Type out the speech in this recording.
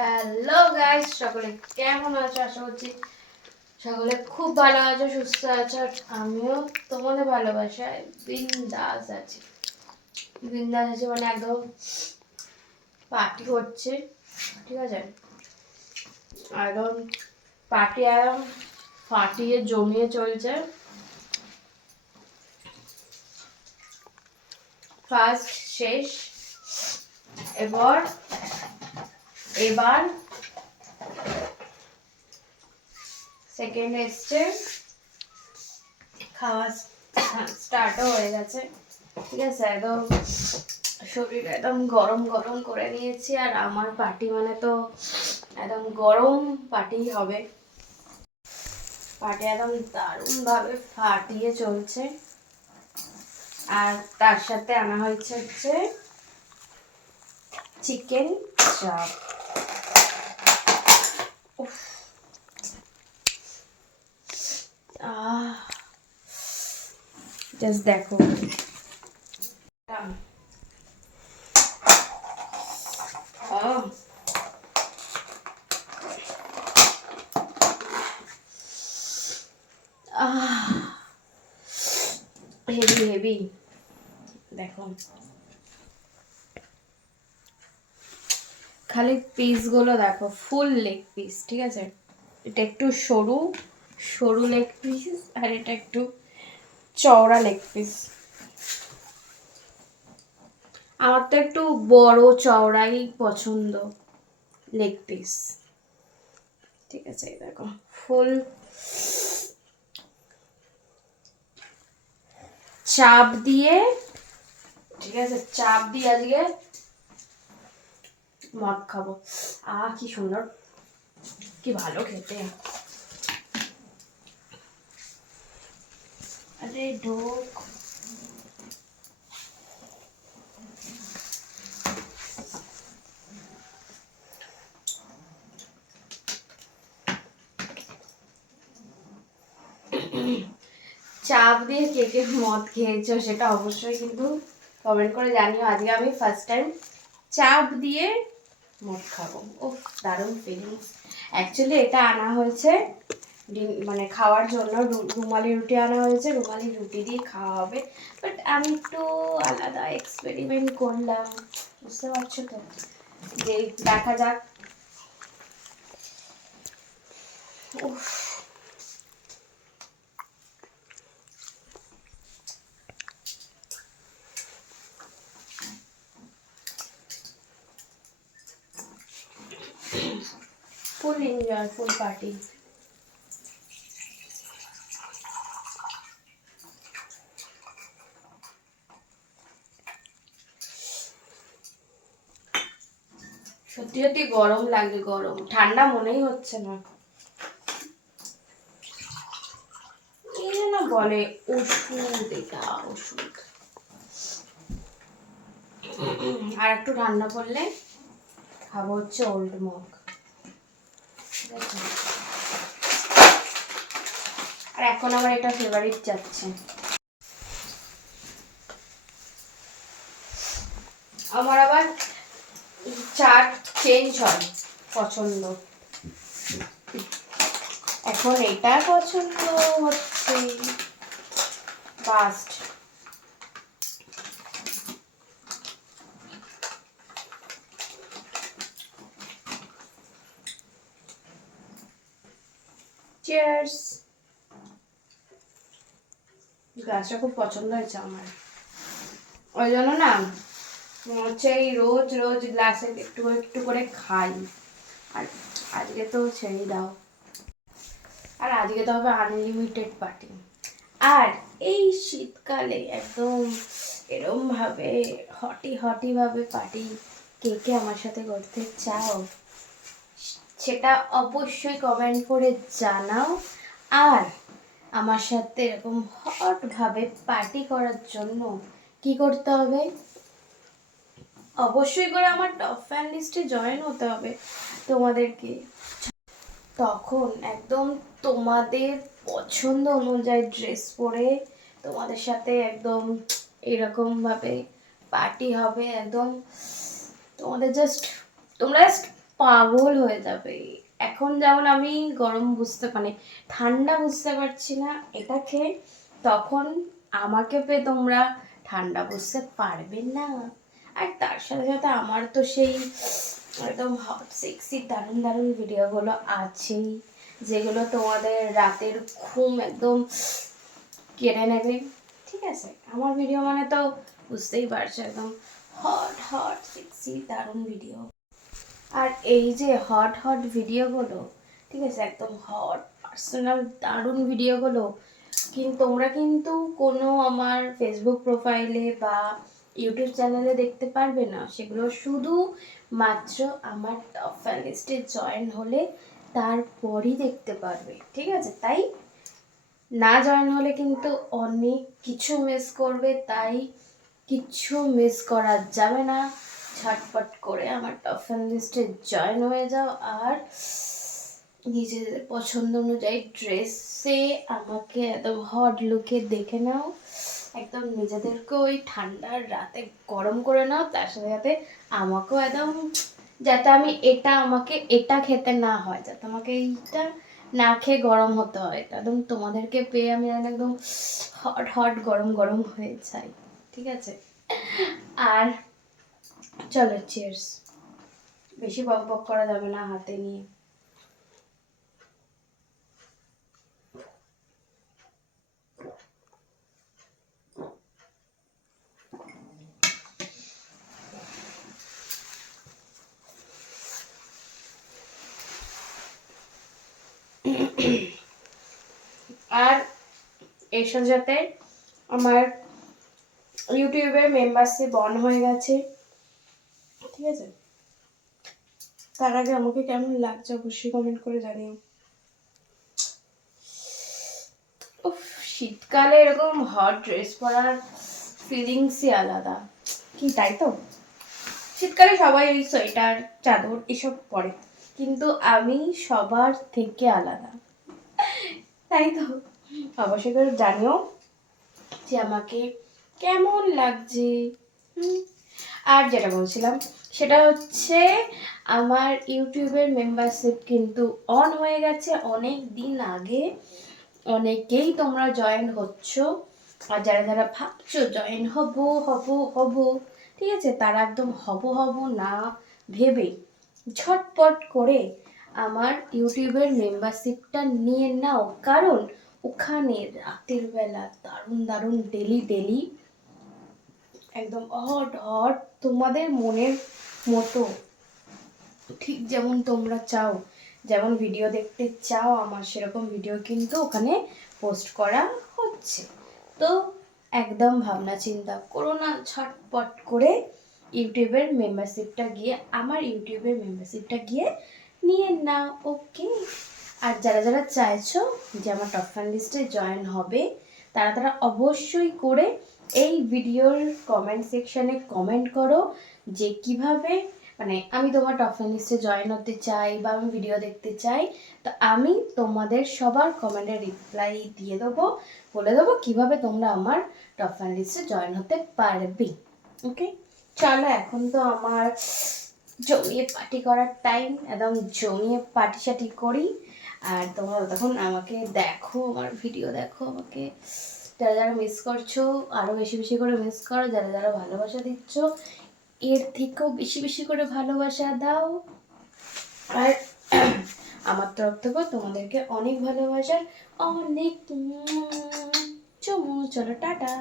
Hello guys, সকলে কেমন আছো? আশা করছি সকলে খুব ভালো আছো, সুস্থ আছো। আর আমিও তোমাদের ভালোবাসায় বিন্দাস আছি। মানে একদম পার্টি হচ্ছে, ঠিক আছে? একদম পার্টি একদম ফাটিয়ে জমিয়ে চলছে। ফার্স্ট শেষ, এবার এবার সেকেন্ড এসছে, খাওয়া স্টার্টও হয়ে গেছে, ঠিক আছে? একদম শরীর একদম গরম গরম করে নিয়েছি। আর আমার পার্টি মানে তো একদম গরম পার্টি হবে। পার্টি একদম দারুণভাবে ফাটিয়ে চলছে। আর তার সাথে আনা হয়েছে হচ্ছে চিকেন চাপ। জাস্ট দেখো, হেভি হেভি। দেখো খালি পিসগুলো দেখো, ফুল লেগ পিস, ঠিক আছে? এটা একটু সরু সরু লেগ পিস, আর এটা একটু চওড়া লেগ পিস। আমার তো একটু বড় চওড়াই পছন্দ লেগ পিস, ঠিক আছে? দেখো ফুল চাপ দিয়ে, ঠিক আছে? চাপ দিয়ে আজকে মদ খাবো। কি সুন্দর, কি ভালো খেতে। আরে ঢোক। চাপ দিয়ে কে কে মদ খেয়েছো সেটা অবশ্যই কিন্তু কমেন্ট করে জানিও। আজকে আমি ফার্স্ট টাইম চাপ দিয়ে মদ খাবো। ও দারুণ ফিলিংস। অ্যাকচুয়ালি এটা আনা হয়েছে মানে খাওয়ার জন্য, রুমালি রুটি আনা হয়েছে, রুমালি রুটি দিয়ে খাওয়া হবে। বাট আমি একটু আলাদা এক্সপেরিমেন্ট করলাম, বুঝতে পারছো তো? যে দেখা যাক। উফ, ফুল এনজয়, ফুল পার্টি। সত্যি সত্যি গরম লাগে, গরম ঠান্ডা মনেই হচ্ছে না। এই জন্য বলে ওষুধ, এটা ওষুধ। আর একটু ঠান্ডা পড়লে খাবো হচ্ছে ওল্ড মগ। আর এখন আমার এটা ফেভারিট যাচ্ছে। আমার আবার চাট চেঞ্জ হয় পছন্দ। এখন এটা পছন্দ হচ্ছে ফার্স্ট। চিয়ার্স। গ্লাসটা খুব পছন্দ হয়েছে আমার, ওই জন্য না হচ্ছে এই রোজ রোজ গ্লাসে একটু একটু করে খাই। আর আজকে তো ছেড়ে দাও। আর আজকে তো হবে আনলিমিটেড পার্টি। আর এই শীতকালে একদম এরম ভাবে হটি হটি ভাবে পার্টি কে কে আমার সাথে করতে চাও সেটা অবশ্যই কমেন্ট করে জানাও। আর আমার সাথে এরকম হট ভাবে পার্টি করার জন্য কি করতে হবে? অবশ্যই করে আমার টপ ফ্যান লিস্টে জয়েন হতে হবে তোমাদেরকে। তখন একদম তোমাদের পছন্দ অনুযায়ী ড্রেস পরে তোমাদের সাথে একদম এরকমভাবে পার্টি হবে। একদম তোমাদের তোমরা জাস্ট পাগল হয়ে যাবে। এখন যেমন আমি গরম বুঝতে মানে ঠান্ডা বুঝতে পারছি না এটা খেয়ে, তখন আমাকে পেয়ে তোমরা ঠান্ডা বুঝতে পারবে না। আর তার সাথে সাথে আমার তো সেই একদম হট সেক্সি দারুণ দারুণ ভিডিওগুলো আছেই, যেগুলো তোমাদের রাতের ঘুম একদম কেড়ে নেবে। ঠিক আছে, আমার ভিডিও মানে তো বুঝতেই পারছো একদম হট হট সেক্সি দারুণ ভিডিও। আর এই যে হট হট ভিডিওগুলো, ঠিক আছে, একদম হট পার্সোনাল দারুণ ভিডিওগুলো কিন্তু তোমরা কিন্তু কোনো আমার ফেসবুক প্রোফাইলে বা ইউটিউব চ্যানেলে দেখতে পারবে না। সেগুলো শুধু মাত্র আমার টপ ফ্যান লিস্টে জয়েন হলে তারপরই দেখতে পারবে। ঠিক আছে, তাই না জয়েন হলে কিন্তু অনেক কিছু মিস করবে, তাই কিছু মিস করা যাবে না। ঝটপট করে আমার টপ ফ্যান লিস্টে জয়েন হয়ে যাও আর নিজেদের পছন্দ অনুযায়ী ড্রেসে আমাকে একদম হট লুকে দেখে নাও। একদম নিজেদেরকে ওই ঠান্ডার রাতে গরম করে নাও, তার সাথে সাথে আমাকেও একদম, যাতে আমি আমাকে এটা খেতে না হয়, যাতে আমাকে এইটা না খেয়ে গরম হতে হয়, একদম তোমাদেরকে পেয়ে আমি একদম হট হট গরম গরম হয়ে যাই। ঠিক আছে, আর চলো চিয়ার্স। বেশি বক বক করা যাবে না হাতে নিয়ে। আর এর সাথে সাথে আমার ইউটিউবের মেম্বারশিপ অন হয়ে গেছে। ঠিক আছে, তার আগে আমাকে কেমন লাগছে অবশ্যই কমেন্ট করে জানিও। উফ, শীতকালে এরকম হট ড্রেস পরার ফিলিংসই আলাদা। কি তাই তো? শীতকালে সবাই এই সোয়েটার চাদর এসব পরে, কিন্তু আমি সবার থেকে আলাদা। তাই তো, অবশ্যই করে জানিও যে আমাকে কেমন লাগছে। আর যেটা বলছিলাম সেটা হচ্ছে আমার ইউটিউবের মেম্বারশিপ কিন্তু অন হয়ে গেছে অনেক দিন আগে। অনেকেই তোমরা জয়েন হচ্ছ, আর যারা যারা ভাবছো জয়েন হব হব হব, ঠিক আছে, তারা একদম হব হব না ভেবে ঝটপট করে আমার ইউটিউবের মেম্বারশিপটা নিয়ে নাও, কারণ ওখানে রাতের বেলা দারুণ দারুণ ডেলি ডেলি একদম হট হট তোমাদের মনের মতো, ঠিক যেমন তোমরা চাও, যেমন ভিডিও দেখতে চাও আমার, সেরকম ভিডিও কিন্তু ওখানে পোস্ট করা হচ্ছে। তো একদম ভাবনা চিন্তা করো না, ঝটপট করে ইউটিউবের মেম্বারশিপটা গিয়ে নিয়ে নাও। ওকে, আর যারা যারা চাইছো যে আমার টপ ফ্যান লিস্টে জয়েন হবে, তারা অবশ্যই করে এই ভিডিওর কমেন্ট সেকশনে কমেন্ট করো যে কিভাবে, মানে আমি তোমার টপ ফ্যান লিস্টে জয়েন হতে চাই বা আমি ভিডিও দেখতে চাই। তো আমি তোমাদের সবার কমেন্টে রিপ্লাই দিয়ে দেবো, বলে দেবো কিভাবে তোমরা আমার টপ ফ্যান লিস্টে জয়েন হতে পারবে। ওকে, চলো এখন তো আমার জমিয়ে পার্টি করার টাইম, একদম জমিয়ে পার্টি সাটি করি। আর তোমরা তখন আমাকে দেখো, আমার ভিডিও দেখো, আমাকে যারা যারা মিস করছো আরও বেশি বেশি করে মিস করো, যারা যারা ভালোবাসা দিচ্ছ এর থেকেও বেশি বেশি করে ভালোবাসা দাও। আর আমার তরফ থেকেও তোমাদেরকে অনেক ভালোবাসার অনেক চলো টাটা।